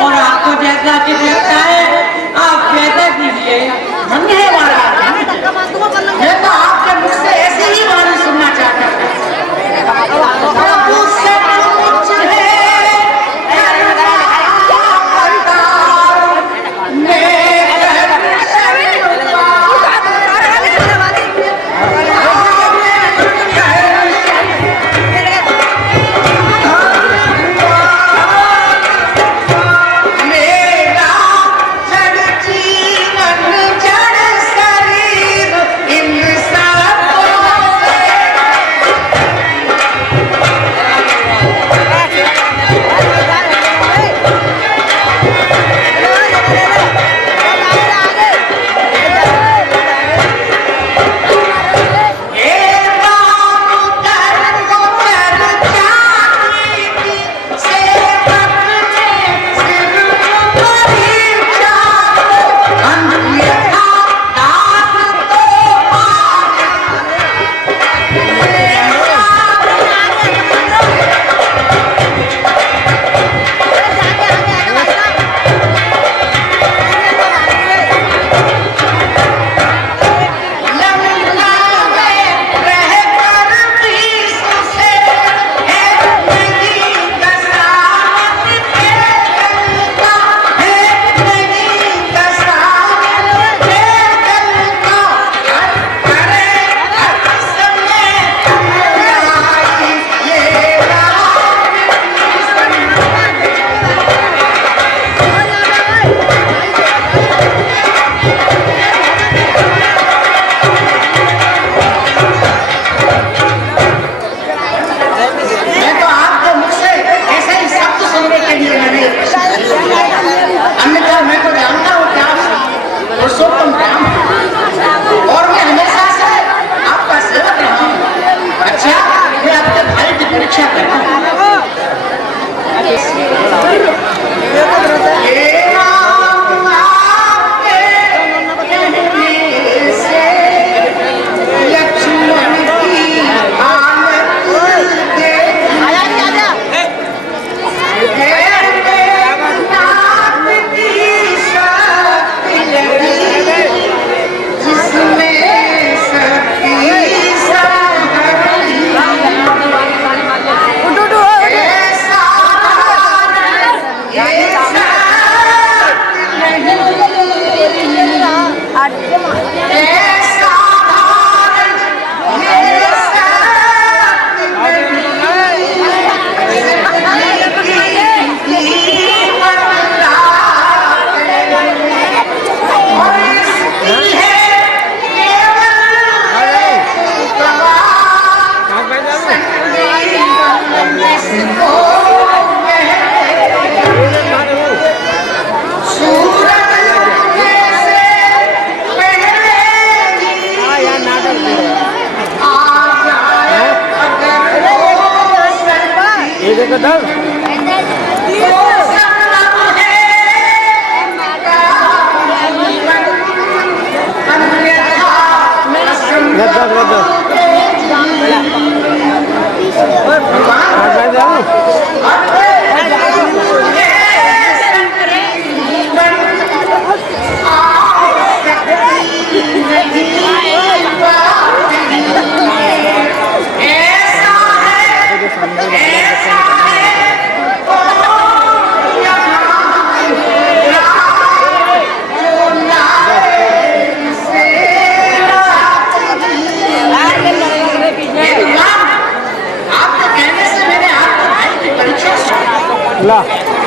और आपको जैसा कि लगता है आप कहते दीजिए। धन्य है महाराज, मैं तो आपके मुख से ऐसी ही वाणी सुनना चाहता था।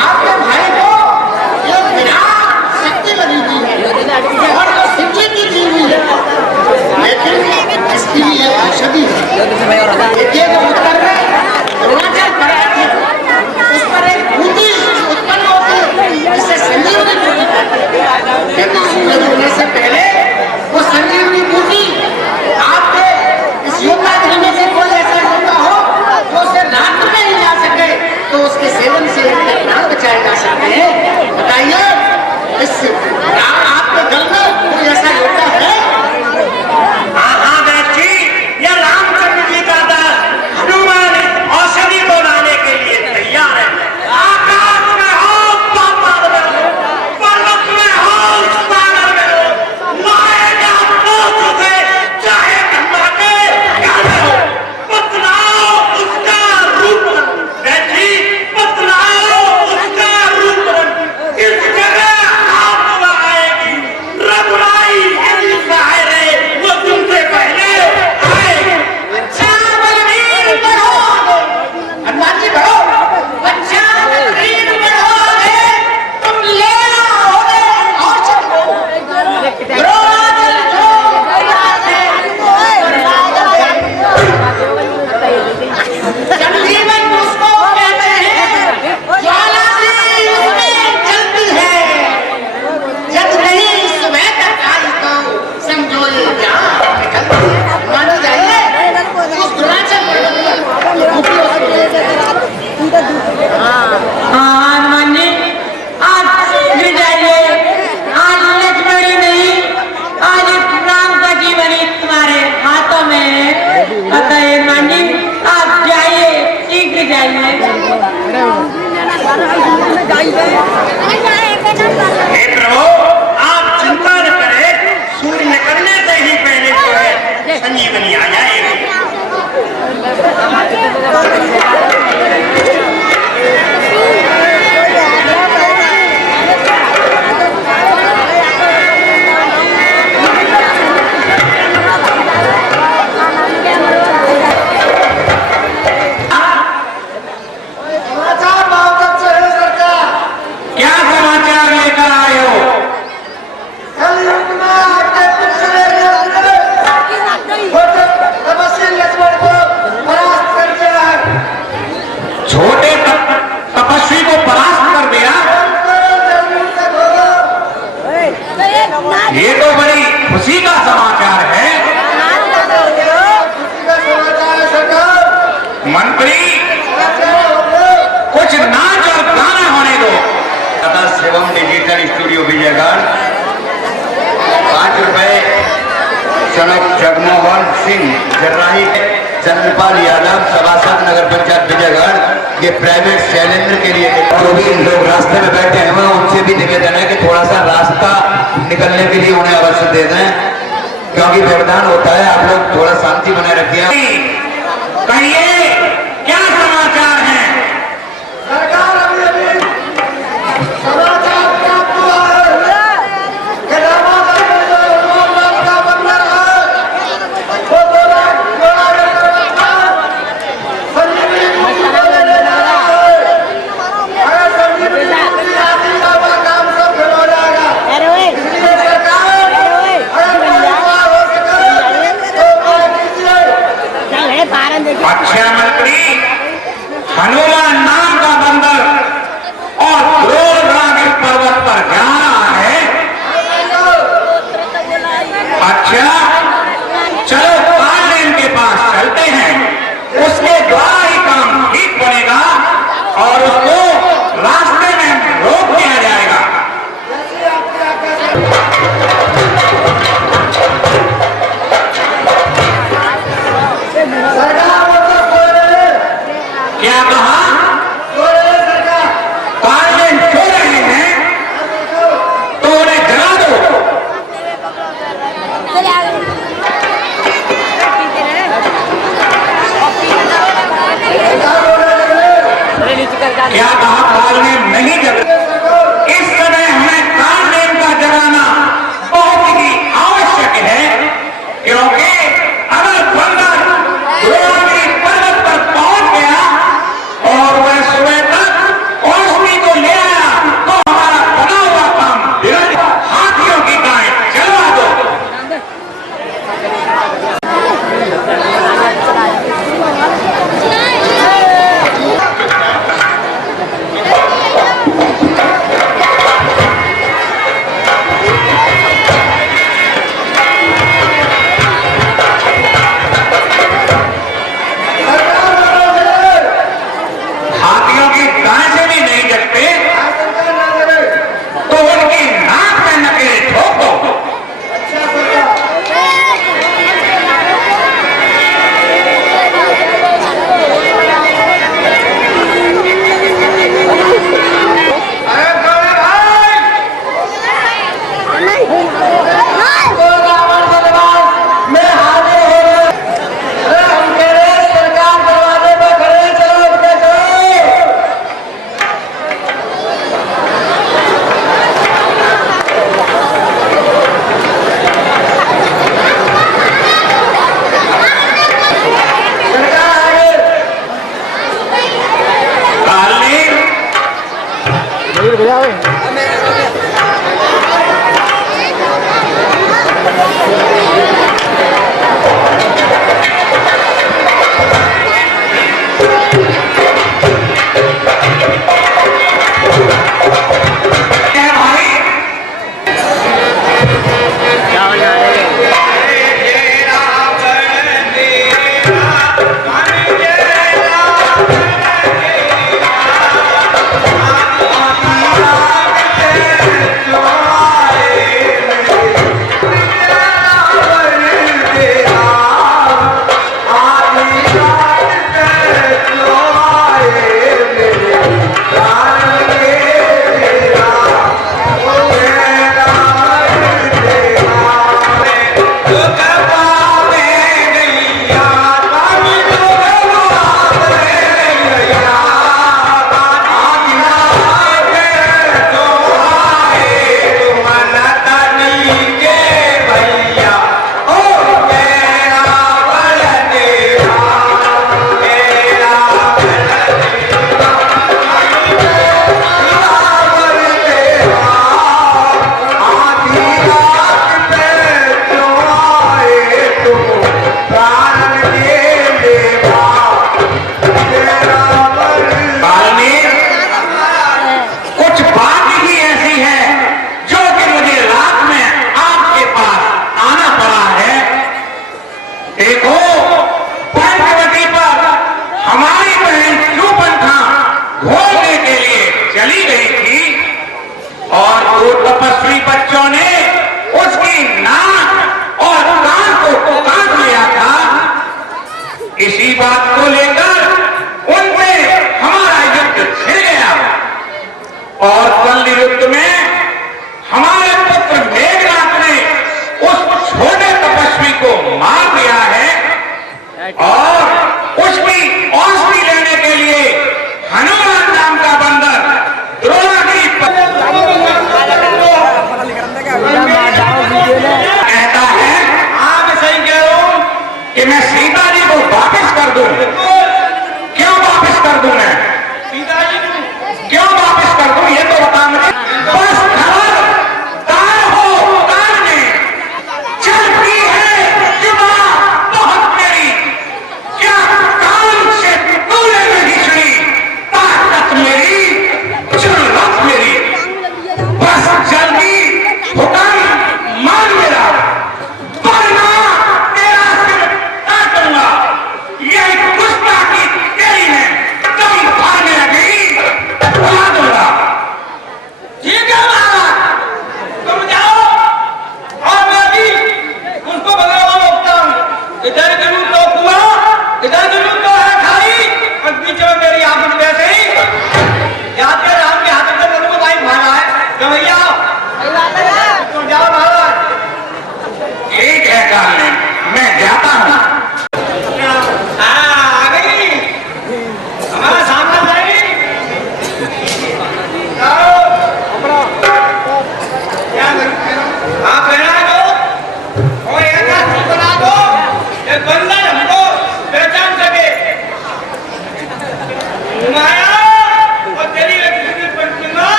आपके भाई को ये विराट शक्ति लगी हुई है और वो शिवजी की दी हुई है, लेकिन इसकी भी एक औषधि है। ये जो उत्तर में अरुणाचल पर्वत है, उस पर एक बूटी उत्पन्न होती है जिससे संजीवनी बूटी कहते हैं। लेकिन सूरज होने से पहले वो संजीवनी बूटी आपके इस योद्धागिरी में से कोई ऐसा होता हो तो उसे रात में ही जा सके तो उसके सेवन से प्राण बचाए जा सकते हैं। बताइए इस आपके दल में कोई ऐसा योद्धा है? हाँ हाँ बच्ची, यह रामचंद्र जी का दल हनुमान ये तो बड़ी खुशी का समाचार है। मंत्री कुछ नाच और गाना होने दो। तथा शिवम डिजिटल स्टूडियो विजयगढ़ 5 रुपए सनक जगमोहन सिंह जर्राही चंद्रपाल यादव सभासद नगर पंचायत विजयगढ़ ये प्राइवेट शैलेंद्र के लिए जो भी लोग रास्ते में बैठे हैं उनसे भी निवेदन है कि थोड़ा सा रास्ता निकलने के लिए उन्हें अवश्य दे दें, क्योंकि व्यवधान होता है। आप लोग थोड़ा शांति बनाए रखिए। कहिए क्या समाचार है? सरकार अभी समाचार प्राप्त हुआ है कि रामानंद का बंधन है वो 2 लाख संजीवनी अगर संजीवनी आदि का काम सब फिर हो जाएगा। इसलिए सरकार हो सके तो अच्छा मंत्री, हनुमान नाम का बंदर और द्रोणराज पर्वत पर जा रहा है। अच्छा चलो पार्लियामेंट के पास चलते हैं, उसके द्वारा ही काम ठीक बनेगा और उसको रास्ते में रोक दिया जाएगा। क्या कहा? पार्लियामेंट सो रहे हैं तो उन्हें जगा दो। क्या कहा? पार्लियामेंट नहीं जग। इस समय हमें पार्लियामेंट का जगाना बहुत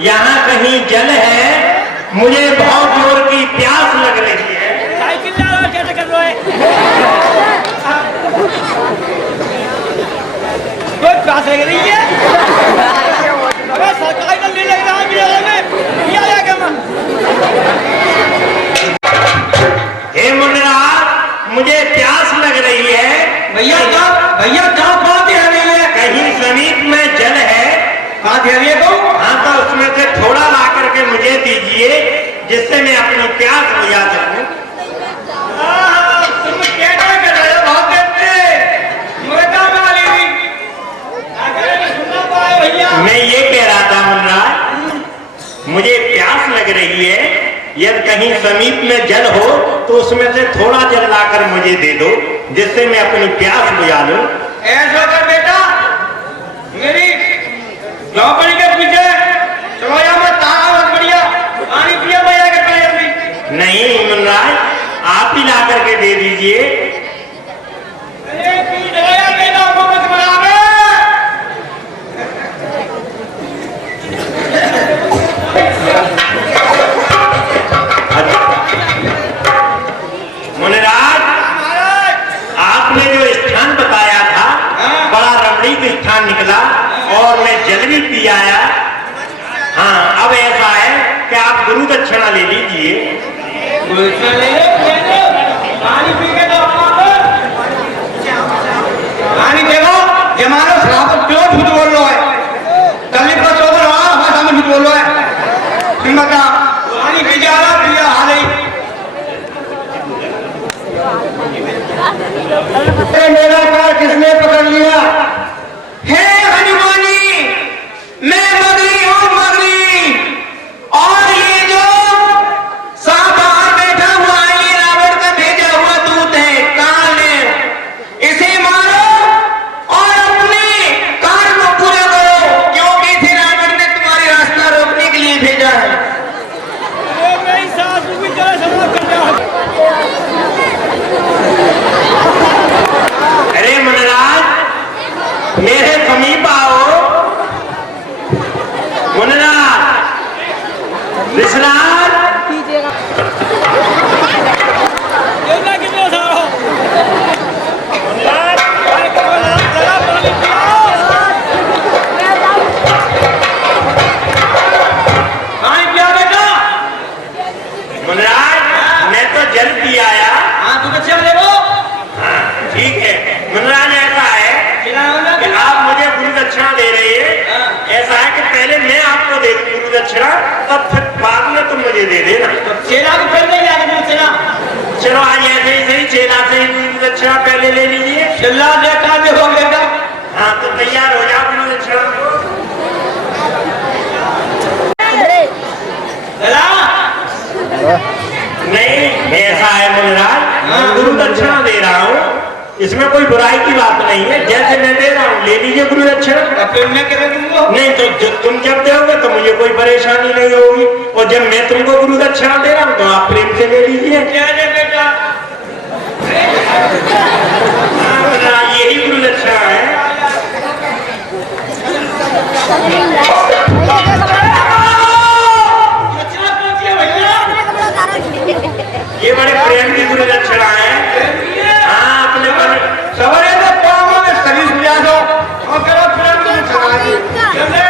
यहाँ कहीं जल है, मुझे बहुत जोर की प्यास लग रही है। साइकिल जा रहा कैसे कर रहे कोई प्यास लग रही है? अबे सरकारी नल नहीं लग रहा है मेरे में, ये आया क्या मैं? हे मुन्नार, मुझे प्यास लग रही है। भैया कहाँ बात आ रही है? कहीं समीप में जल है। कहाँ दे रही है तो? हाँ, तो उसमें से थोड़ा ला करके मुझे दीजिए, जिससे मैं अपनी प्यास बुझा सकूं। तुम क्या कर रहे हो? बहुत देते मुझे काम वाली थी। सुनना पाए भैया। मैं ये कह रहा था मुन्नार, मुझे प्यास लग रही है, यदि कहीं समीप में जल हो तो उसमें से थोड़ा जल लाकर मुझे दे दो, जिससे मैं अपनी प्यास बुझा लूं। ऐसा कर बेटा, मेरी झोपड़ी के पीछे चलोया में तारा बहुत बढ़िया पानी पिया भैया के पाए अभी। नहीं मुन्नार, आप ही ला करके दे दीजिए। अरे पी चलोया बेटा को मत बनावे। मुनिराज, आपने जो स्थान बताया था बड़ा रमणीक स्थान निकला और मैं जल भी पी आया। हाँ, अब ऐसा है कि आप गुरु दक्षिणा ले लीजिए। पानी पी के तो पानी देखो जमानो शराब क्यों झूठ बोल रहा है? कल को चौधर रहा भाषा में झूठ बोल रहा है। तुम बता पानी पी जा रहा पिया हाल मेरा पैर किसने पकड़ लिया? हे हनुमानी, मैं मगरी हूँ मगरी, और ये जो सांप बाहर बैठा हुआ है ये रावण का भेजा हुआ दूत है काल है। इसे मारो और अपने कार्य को पूरा करो, क्योंकि इसे रावण ने तुम्हारे रास्ता रोकने के लिए भेजा है। अरे मुनिराज, मेरे समीप आओ। मुनिराज, विश्राम। दक्षिणा दे रहा हूँ, इसमें कोई बुराई की बात नहीं है। जैसे मैं दे रहा हूँ ले लीजिए गुरु दक्षिणा। फिर मैं क्या दूंगा? नहीं तो तुम जब दोगे तो मुझे कोई परेशानी नहीं होगी, और जब मैं तुमको गुरु दक्षिणा दे रहा हूँ तो आप प्रेम से ले लीजिए। क्या है बेटा? यही गुरु दक्षिणा है। ये बड़े प्रेम की गुरु दक्षिणा है। हाँ, अपने मन सवारे तो पाँव में सभी सुझा दो और करो प्रेम की दक्षिणा।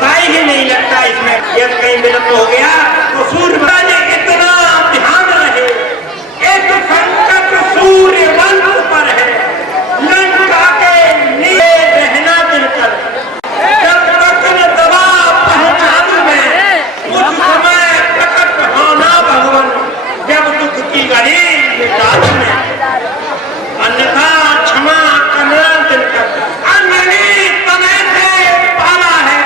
पता ही नहीं लगता इसमें ये कहीं विलंब हो गया तो सूर्य इतना ध्यान रहे। एक संकट सूर्य वंश पर है, लंका के नीचे रहना दिलकर। जब तक न दबा पहचान में उस समय प्रकट होना भगवान, जब दुख की घड़ी मिटा में, अन्यथा क्षमा करना दिलकर। अंजलि तने से पाला है,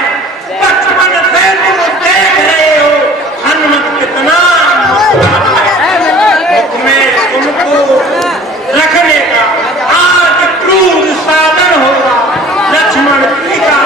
बचपन से तुम देख रहे हो हनुमत कितना मुस्कुराता है। मुख में तुमको रखने का आज क्रूर साधन होगा लक्ष्मण पिता।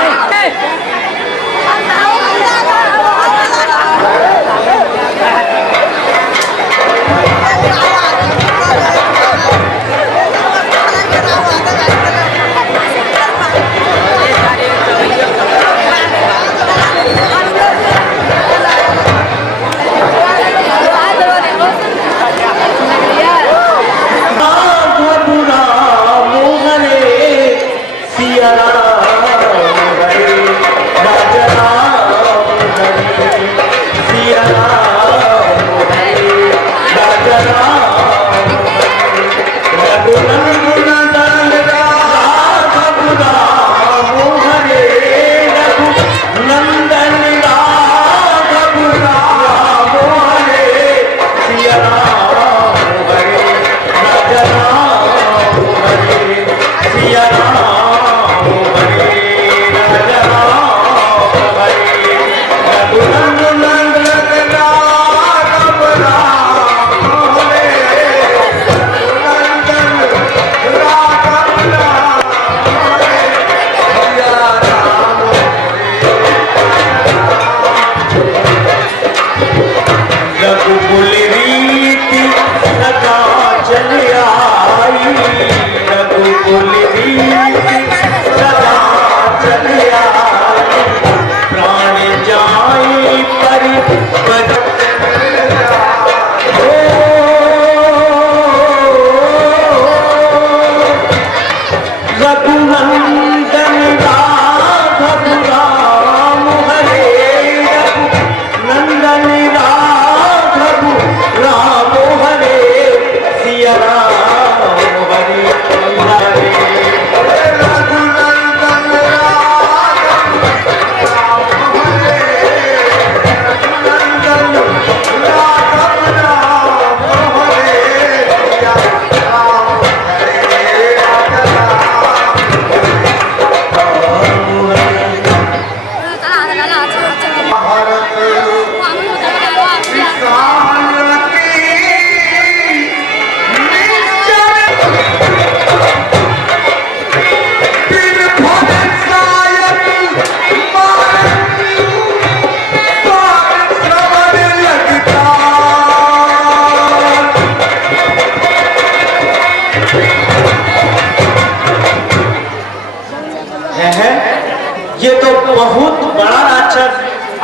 ये तो बहुत बड़ा राक्षस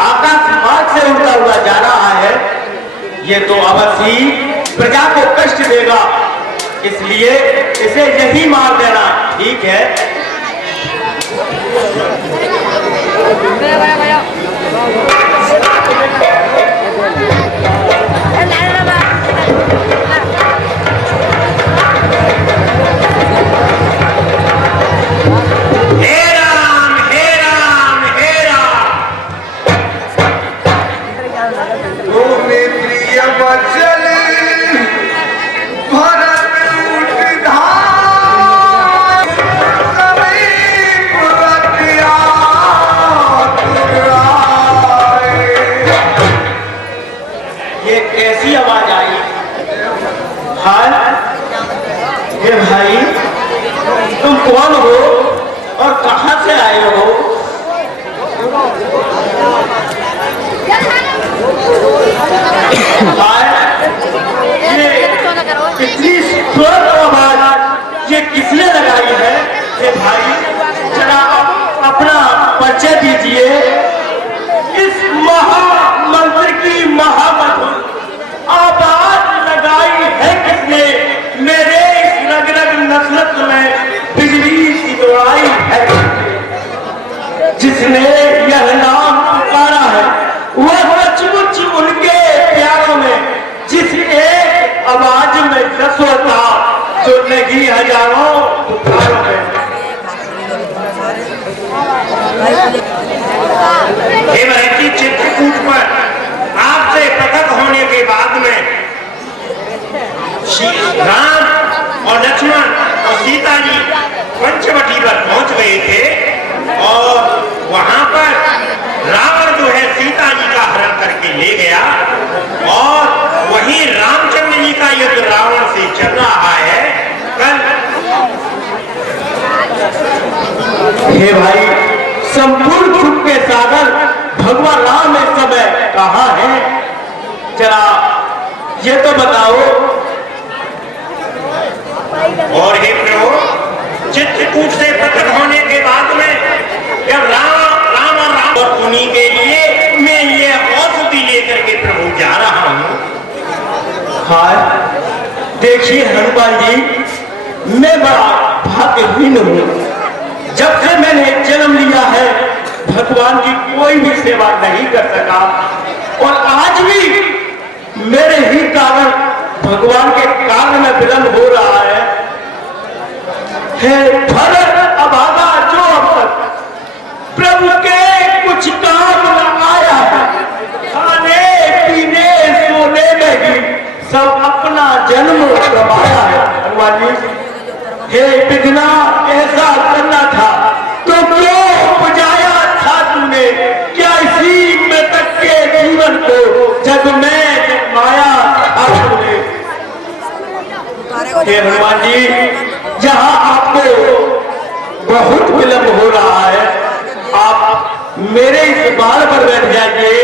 आकाश मार्ग से उड़ता हुआ जा रहा है। ये तो अवश्य ही प्रजा को कष्ट देगा, इसलिए इसे यही मार देना ठीक है। भाई तुम कौन हो और कहां से आए हो? इतनी स्वर आवाज ये किसने लगाई है? ये भाई जरा अपना परिचय दीजिए। इस महामंत्र की महामधुर आवाज लगाई है किसने? मेरे इस रग रग नफरत में बिजली सी दौड़ाई है जिसने यह नाम ही हजारों पुकारों में। हे महर्षि चित्रकूट पर आपसे प्रकट होने के बाद में राम और लक्ष्मण और सीता जी पंचवटी पर पहुंच गए थे और वहां पर रावण जो है सीता जी का हरण करके ले गया और वहीं रामचंद्र जी का युद्ध रावण से चल रहा है। कल हे भाई, संपूर्ण सुख के सागर भगवान राम इस समय कहाँ है? जरा ये तो बताओ। और हे प्रभु, चित्रकूट से प्रकट होने के बाद में जब राम और उन्हीं के लिए मैं ये औषधि लेकर के प्रभु जा रहा हूँ। हाँ, देखिए हनुमान जी, मैं बड़ा भाग्यहीन हूँ। जब से मैंने जन्म लिया है भगवान की कोई भी सेवा नहीं कर सका और आज भी मेरे ही कारण भगवान के कार्य में विलंब हो रहा है। हे भरत अभागा, जो अब तक प्रभु के कुछ काम न आया है, खाने पीने सोने में ही सब अपना जन्म गवाया है। हनुमान जी, हे विघ्ना, ऐसा करना था तो क्यों उपजाया था तुमने? क्या इसी मृतक के जीवन को जब मैं जन्माया था तुमने? हे हनुमान जी, जहां आपको बहुत विलंब हो रहा है, आप मेरे इस बार पर बैठ जाइए।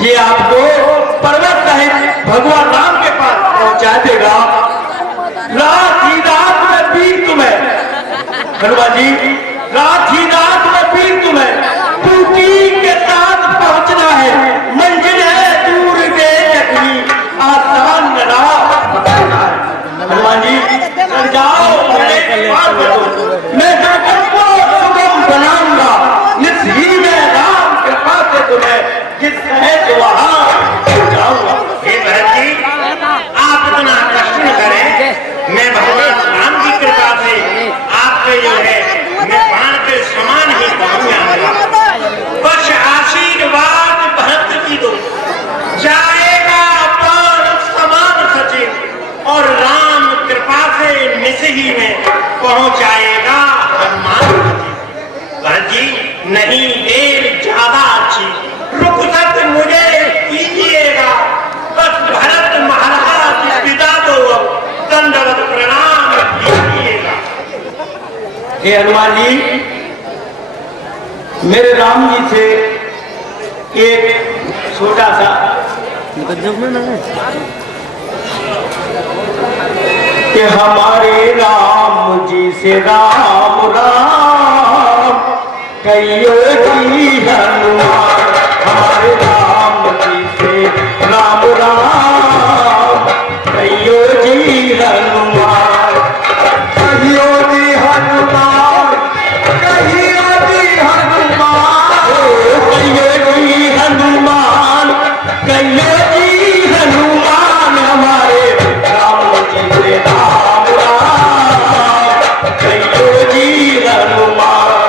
ये आपको पर्वत सहित भगवान राम के पास पहुंचा देगा। रात ही रात में पीर तुम्हें, हनुमान जी, रात ही रात में पीर तुम्हें टूटी के साथ पहुंचना है। मंजिल है दूर के जख्मी, आसान न रहा। हनुमान जी, जाओ, मैं जगत को सुगम बनाऊंगा। निस ही में राम कृपा से तुम्हें जिस सहज वहां जाऊंगा। हे भरत जी, आप इतना कष्ट न करें, मैं भगवान राम की कृपा से आपके जो है मैं बाण के समान ही पहुंच जाऊंगा। बस आशीर्वाद भरत जी दो, जाएगा बाण समान सचिव और राम कृपा से निस ही में पहुंचाएगा हनुमान जी। भरत जी, नहीं देर ज्यादा अच्छी, रुखसत मुझे कीजिएगा। बस भरत महाराज विदा दो, दंडवत प्रणाम कीजिएगा। हे हनुमान जी, मेरे राम जी से एक छोटा सा कि हमारे राम जी से राम राम कहियो जी हनुमान। हमारे राम जी से राम राम कहियो जी हनुमान। कहियो जी हनुमान, कहियो जी हनुमान, कहियो जी हनुमान, कहियो जी हनुमान। हमारे राम जी से राम राम कहियो जी हनुमान।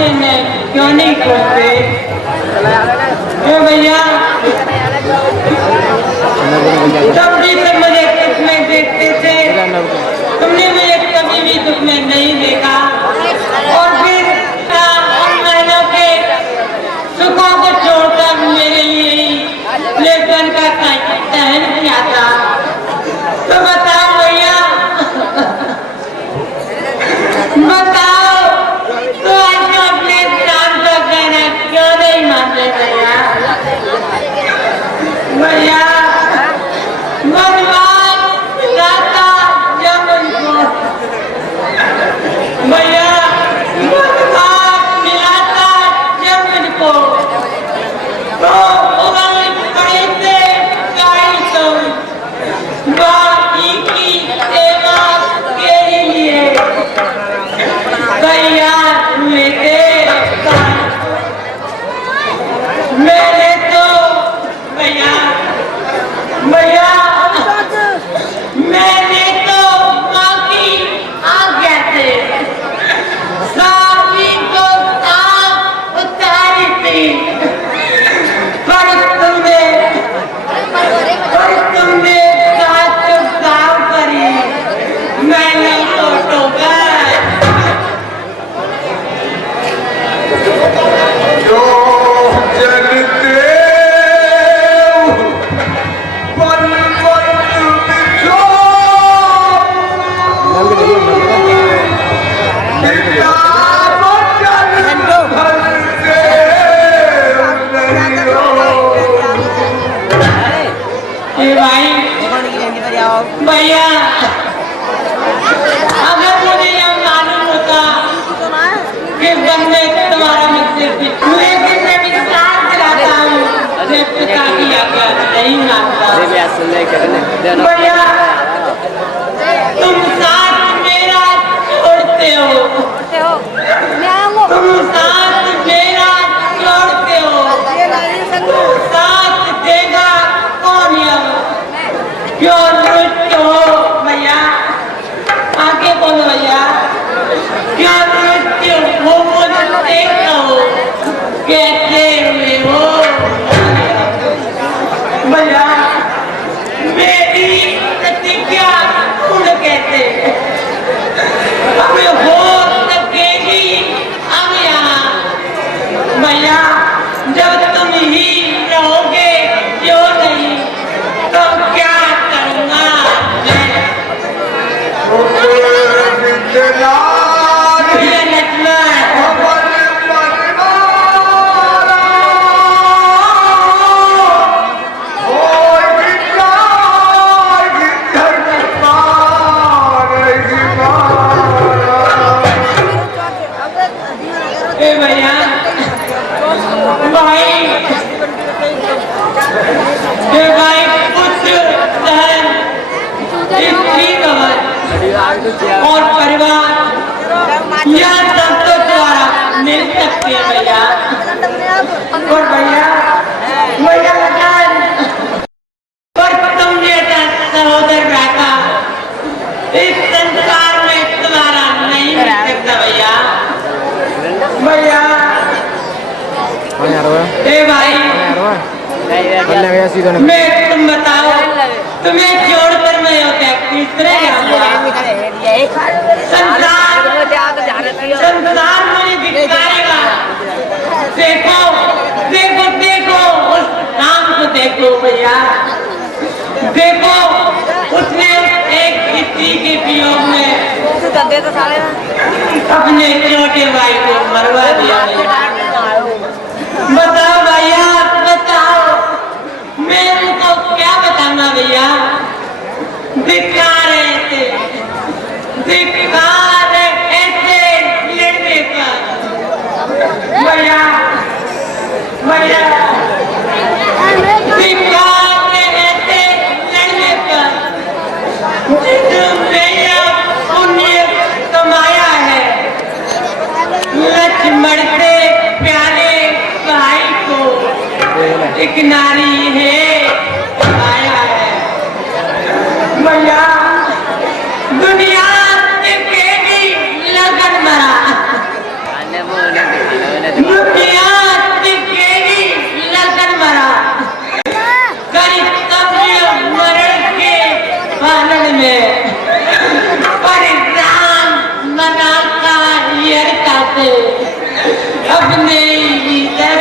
सामने में क्यों नहीं खोलते? भैया तब भी तुम मुझे दुख में देखते थे, तुमने मुझे कभी भी दुख में नहीं देखा। और फिर उन महीनों के सुखों को छोड़कर मेरे लिए ही लेखन का सहन किया था। तो बताओ भैया, बताओ तो आज अपने प्राण का कहना क्यों नहीं मानते भैया? भैया मनवास लाता जब उनको, भैया मनवास मिलाता जब उनको, तो उगल पड़े थे गाड़ी तुम बाकी की सेवा के लिए। भैया मेरे तो भैया भैया मैंने तो माँ की आज्ञा से साथी को साथ उतारी थी, पर तुमने साथ चुपचाप करी, मैंने तो टोका। जो जगते पल पल बिछो, पिता वचन भरते नहीं हो। भाई भैया अगर मुझे यह मालूम होता कि बंदे तुम्हारा मुझसे लेकिन मैं भी साथ दिलाता हूँ, मैं पिता की आज्ञा नहीं मानता। भैया तुम साथ मेरा छोड़ते हो, तुम साथ मेरा छोड़ते हो, तुम साथ देगा कौन यह? क्यों रुष्ट हो भैया? आगे बोलो भैया, क्या रुष्ट हो? मुझे कहो कैसे हुए हो भैया? मेरी प्रतिज्ञा पूर्ण कैसे अब हो सकेगी? अब यहाँ भैया जब तुम ही रहोगे, क्यों नहीं तो क्या करूँगा मैं? ये नचना ए भैया भाई पुत्र धन स्त्री और परिवार यह सब तो द्वारा मिल सकते हैं भैया। और भैया पर तुम जैसा सहोदर बेटा इस संसार में तुम्हारा नहीं मिल सकता भैया। भैया ए भाई मैं तुम बताओ, तुम्हें छोड़कर मैं क्या तीसरे संसार मुझे धिक्कारेगा। देखो देखो देखो उस नाम को देखो भैया, देखो उसने एक स्त्री के वियोग में अपने छोटे भाई को मरवा दिया। बताओ भैया बताओ, मैं उनको क्या बताऊंगा भैया? दिखा रहे थे, दिखा रहे ऐसे लड़ने पर भैया भैया, दिखा रहे ऐसे लड़ने पर मेरा पुण्य कमाया है। लक्ष्मण से प्यारे भाई को एक नारी है आया है भैया। दुनिया से भी लगन मरा से अपने भीतर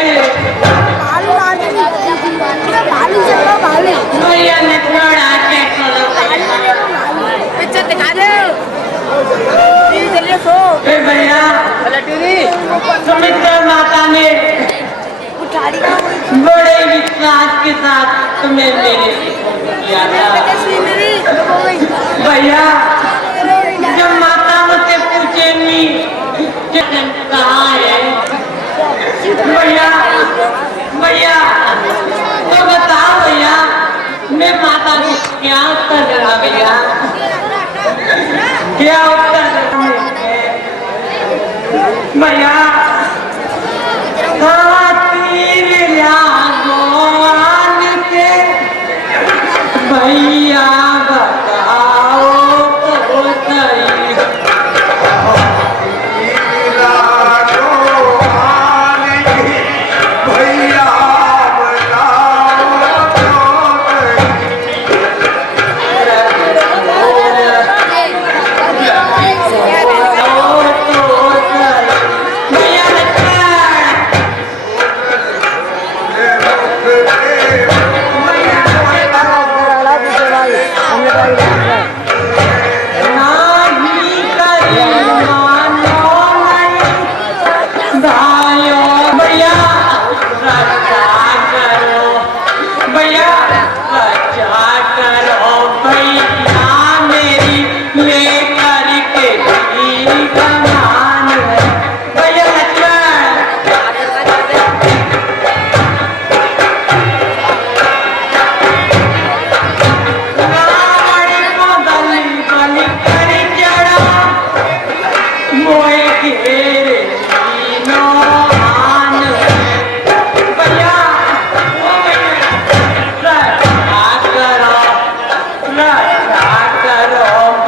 भैया ने थोड़ा चेक करो भैया सुमित्रा माता ने बड़े विश्वास के साथ तुम्हें मेरे किया था भैया। जब माता मुझसे पूछेंगी कि कहाँ है भैया भैया तो बताओ भैया मैं माता को क्या उत्तर दूंगा भैया, क्या उत्तर दूंगा भैया। भैया बताओ तो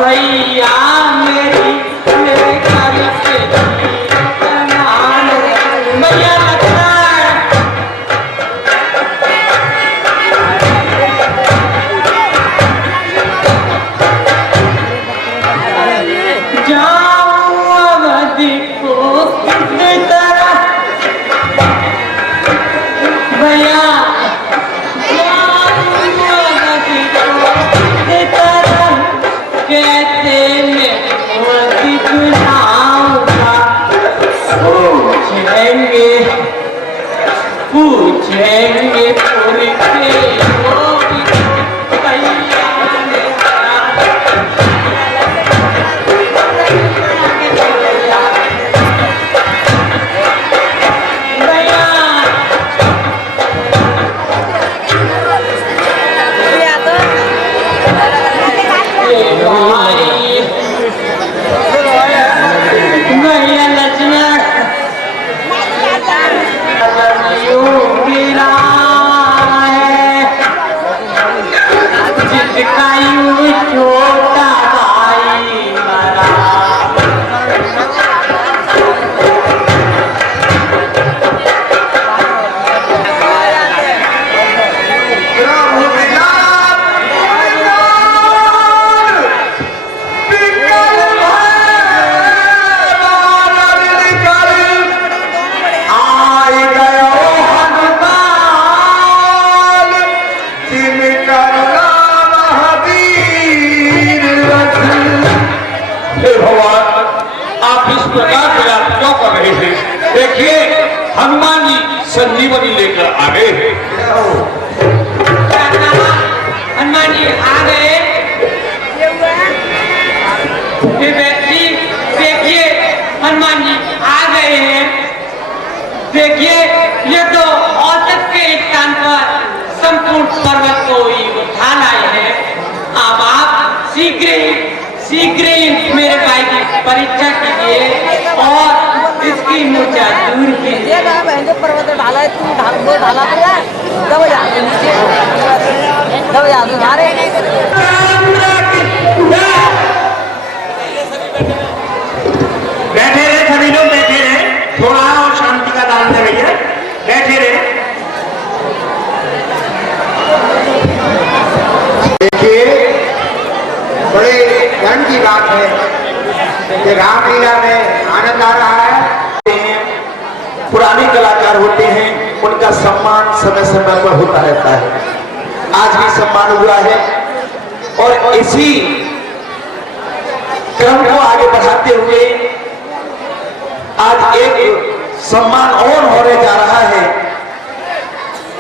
सही पूछेंगे देखिए हनुमान जी संजीवनी लेकर आ गए। हनुमान जी आ गए। देखिए हनुमान जी आ गए हैं। देखिए ये तो औसत के स्थान पर संपूर्ण पर्वत को ही उठा लाए हैं। अब आप शीघ्र ही मेरे भाई की परीक्षा कीजिए और इसकी मूर्छा दूर कीजिए। पर्वत ढाला है तू ढाला तो यार दब जा मारे बैठे रहे सभी लोग बैठे रहे, थोड़ा और शांति का दान दे भैया, बैठे रहे। देखिए बड़े धन की बात है कि रामलीला में आनंद आ रहा है। उनका सम्मान समय समय पर होता रहता है। आज भी सम्मान हुआ है और इसी क्रम को आगे बढ़ाते हुए आज एक सम्मान और होने जा रहा है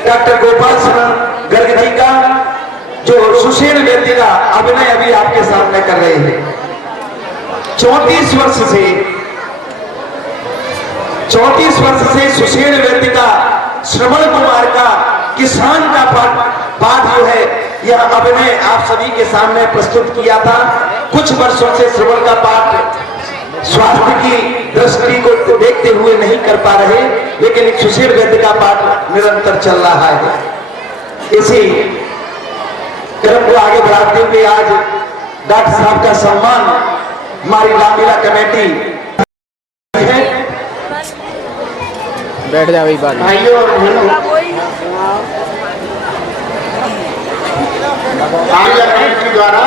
डॉक्टर गोपाल शरण गर्ग जी का, जो सुषेण व्यक्ति का अभिनय अभी आपके सामने कर रहे हैं। 34 वर्ष से सुषेण व्यक्ति का श्रवण कुमार का किसान का पाठ जो है यह अभिनय आप सभी के सामने प्रस्तुत किया था। कुछ वर्षों से श्रवण का पाठ स्वास्थ्य की दृष्टि को देखते हुए नहीं कर पा रहे, लेकिन एक सुषेण व्यक्ति का पाठ निरंतर चल रहा है। इसी क्रम को आगे बढ़ाते हुए आज डॉक्टर साहब का सम्मान हमारी रामलीला कमेटी है। बैठ जा वही बात। भाइयों और बहनों, रामलीला कमेटी द्वारा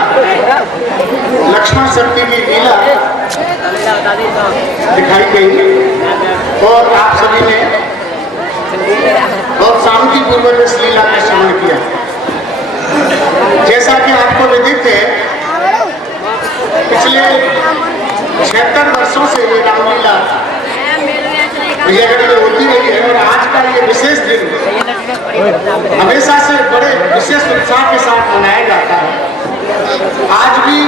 लक्ष्मण शक्ति की लीला दिखाई गई और आप सभी ने बहुत शांतिपूर्वक इस लीला का श्रवण किया। जैसा कि आपको विदित है, पिछले 76 वर्षों से ये रामलीला विजयगढ़ में होती रही है और आज का ये विशेष दिन हमेशा से बड़े विशेष उत्साह के साथ मनाया जाता है। आज भी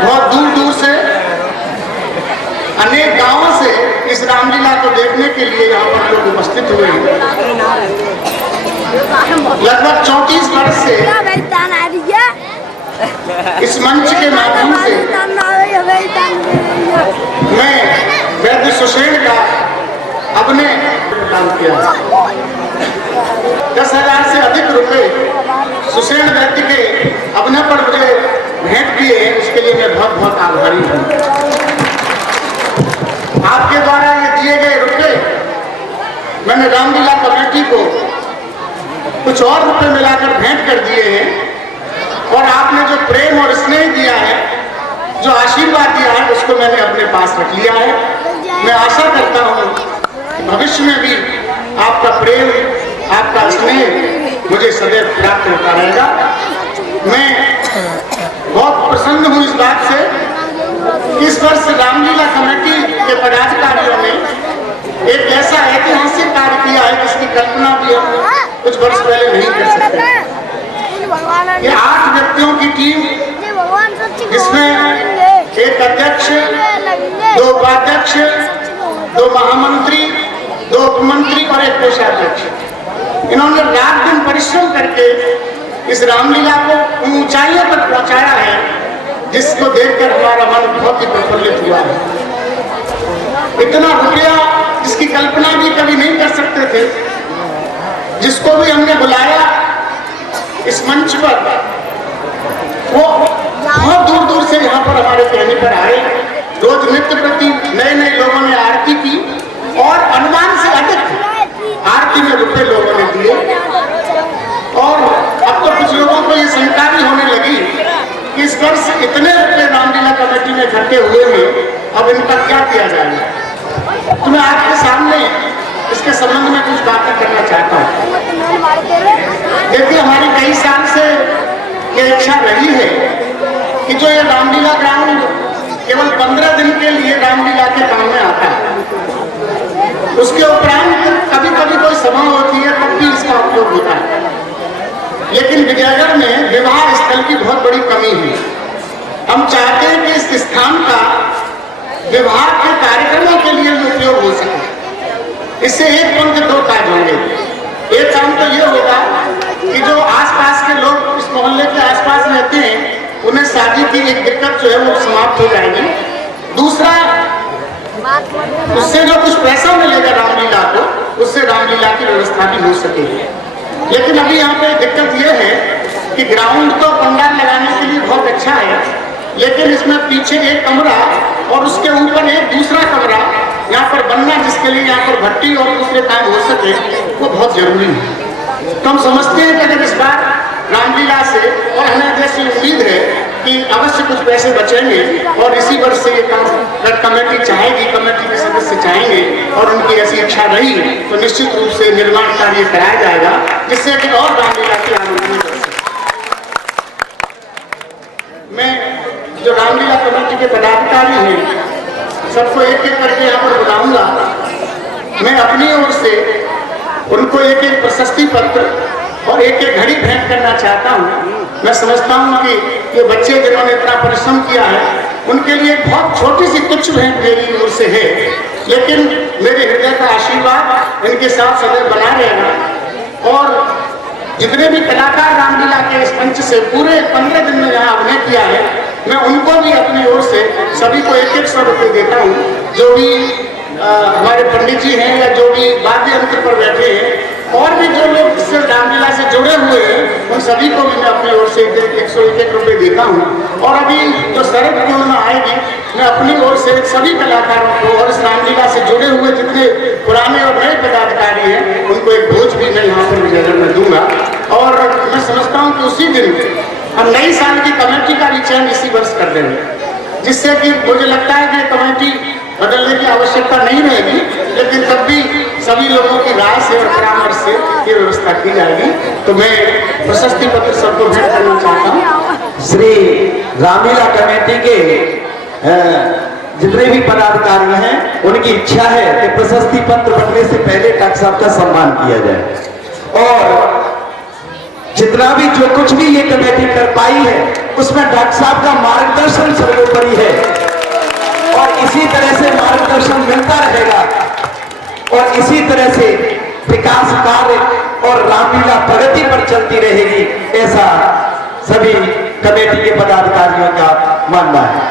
बहुत दूर दूर से अनेक गांवों से इस रामलीला को देखने के लिए यहाँ पर लोग उपस्थित हुए हैं। लगभग 34 वर्ष से इस मंच के माध्यम से मैं वैद्य सुषेण का अपने काम किया। 10,000 से अधिक रुपए सुषेण वैद्य के अपने पर मुझे भेंट किए हैं, उसके लिए मैं बहुत बहुत आभारी हूँ। आपके द्वारा ये दिए गए रुपए मैंने रामलीला कमेटी को कुछ और रुपए मिलाकर भेंट कर दिए हैं और आपने जो प्रेम और स्नेह दिया है, जो आशीर्वाद दिया है, उसको मैंने अपने पास रख लिया है। मैं आशा करता हूँ कि भविष्य में भी आपका प्रेम, आपका स्नेह मुझे सदैव प्राप्त होता रहेगा। मैं बहुत प्रसन्न हूँ इस बात से कि इस वर्ष रामलीला कमेटी के पदाधिकारियों ने एक ऐसा ऐतिहासिक कार्य किया है जिसकी कल्पना भी हम कुछ वर्ष पहले नहीं कर सकते। ये 8 व्यक्तियों की टीम, जिसमें एक अध्यक्ष, 2 उपाध्यक्ष, 2 महामंत्री, 2 उपमंत्री और 1 कोषाध्यक्ष, इन्होंने रात दिन परिश्रम करके इस रामलीला को ऊंचाइयों तक पहुंचाया है, जिसको देखकर हमारा मन बहुत ही प्रफुल्लित हुआ है। इतना रुपया जिसकी कल्पना भी कभी नहीं कर सकते थे, जिसको भी हमने बुलाया इस मंच पर, वो बहुत दूर दूर से यहाँ पर हमारे कहने पर आए। रोज नित्य प्रति नए नए लोगों ने आरती की और अनुमान से अधिक आरती में रुपए लोगों ने दिए। और अब तो कुछ लोगों को ये शंका भी होने लगी कि इस वर्ष इतने रुपए रामलीला कमेटी में इकट्ठे हुए हैं, अब इनका क्या किया जाएगा। तो मैं आपके सामने इसके संबंध में कुछ बातें करना चाहता हूँ। देखिए, हमारी कई साल से ये इच्छा रही है कि जो ये रामलीला ग्राउंड केवल 15 दिन के लिए रामलीला के काम में आता है, उसके उपरांत कभी कभी कोई सभा होती है तब भी इसका उपयोग होता है। लेकिन विजयगढ़ में विवाह स्थल की बहुत बड़ी कमी है। हम चाहते हैं कि इस स्थान का विवाह के कार्यक्रमों के लिए उपयोग हो सके। इससे एक पंथ 2 काज होंगे। एक काम तो ये होगा कि जो आसपास के लोग इस मोहल्ले के आसपास रहते हैं, उन्हें शादी की एक दिक्कत जो है वो समाप्त हो जाएगी। दूसरा, उससे जो कुछ पैसा मिलेगा रामलीला को, उससे रामलीला की व्यवस्था भी हो सकेगी। लेकिन अभी यहाँ पे दिक्कत ये है कि ग्राउंड तो पंडाल लगाने के लिए बहुत अच्छा है, लेकिन इसमें पीछे एक कमरा और उसके ऊपर एक दूसरा कमरा यहाँ पर बनना, जिसके लिए यहाँ पर भट्टी और दूसरे काम हो सके, वो बहुत जरूरी है। तो हम समझते हैं कि अगर इस बार रामलीला से, और हमें जैसी उम्मीद है कि अवश्य कुछ पैसे बचेंगे और इसी वर्ष से ये काम कमेटी चाहेगी, कमेटी के सदस्य चाहेंगे और उनकी ऐसी इच्छा रही तो निश्चित रूप से निर्माण कार्य कराया जाएगा, जिससे कि और रामलीला की आनंद हो सके। मैं जो रामलीला कमेटी के पदाधिकारी हैं सबको एक एक करके यहाँ पर बुलाऊंगा। मैं अपनी ओर से उनको एक एक प्रशस्ति पत्र और एक एक घड़ी भेंट करना चाहता हूँ। मैं समझता हूँ कि ये बच्चे जिन्होंने इतना परिश्रम किया है उनके लिए बहुत छोटी सी तुच्छ भेंट मेरी ओर से है, लेकिन मेरे हृदय का आशीर्वाद इनके साथ सदैव बना रहेगा। और जितने भी कलाकार रामलीला के इस मंच से पूरे 15 दिन में यहाँ अभिनय किया है, मैं उनको भी अपनी ओर से सभी को 100 रुपये देता हूँ। जो भी हमारे पंडित जी हैं या जो भी वाद्य यंत्र पर बैठे हैं और भी जो लोग इससे रामलीला से जुड़े हुए हैं उन सभी को भी मैं अपनी ओर से 101 रुपये देता हूँ। और अभी जो शरद पूर्णिमा आएगी मैं अपनी ओर से सभी कलाकारों को और इस रामलीला से जुड़े हुए जितने पुराने और नए पदाधिकारी हैं उनको एक भोज भी मैं यहाँ पर विजयगढ़ में दूंगा। और मैं समझता हूँ कि उसी दिन हम नई साल की कमेटी का भी चयन इसी वर्ष कर देंगे, जिससे कि मुझे लगता है कि कमेटी बदलने की आवश्यकता नहीं रहेगी, लेकिन तब भी सभी लोगों की राय से और परामर्श से ये व्यवस्था की जाएगी। तो मैं प्रशस्ति पत्र सबको भेंट करना चाहता हूँ। श्री रामलीला कमेटी के जितने भी पदाधिकारी हैं उनकी इच्छा है कि प्रशस्ति पत्र बनने से पहले डॉक्टर साहब का सम्मान किया जाए। और जितना भी जो कुछ भी ये कमेटी कर पाई है उसमें डॉक्टर साहब का मार्गदर्शन सर्वोपरि है और इसी तरह से मार्गदर्शन मिलता रहेगा और इसी तरह से विकास कार्य और रामलीला प्रगति पर चलती रहेगी, ऐसा सभी कमेटी के पदाधिकारियों का मानना है।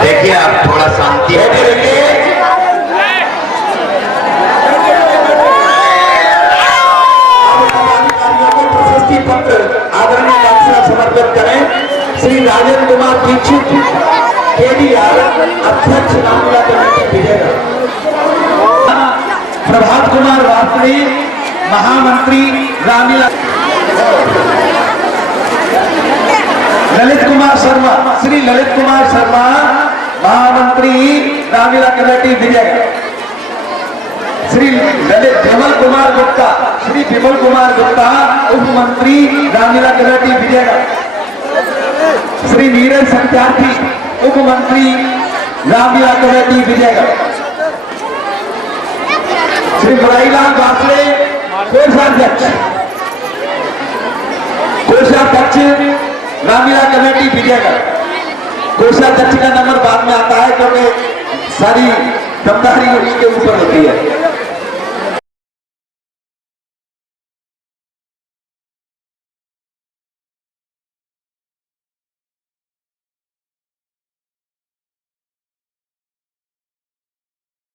देखिए आप थोड़ा शांति प्रशस्ति पत्र आदरणीय डॉक्टर साहब समर्पित करें। श्री राजेंद्र कुमार दीक्षित केडीआर अध्यक्ष रामलीला कमेटी विजयगढ़, प्रभात कुमार वास्तवी महामंत्री रामलीला, ललित कुमार शर्मा, श्री ललित कुमार शर्मा महामंत्री रामलीला कमेटी विजयगढ़, श्री विमल कुमार गुप्ता, श्री विमल कुमार गुप्ता उप मंत्री रामलीला कमेटी विजयगढ़, श्री नीरज सत्यार्थी उप मंत्री रामलीला कमेटी विजयगढ़, श्री मुरारीलाल बासले कोषाध्यक्ष रामलीला कमेटी विजयगढ़। कोषाध्यक्ष का नंबर बाद में आता है क्योंकि सारी दमदारी उन्हीं के ऊपर होती है।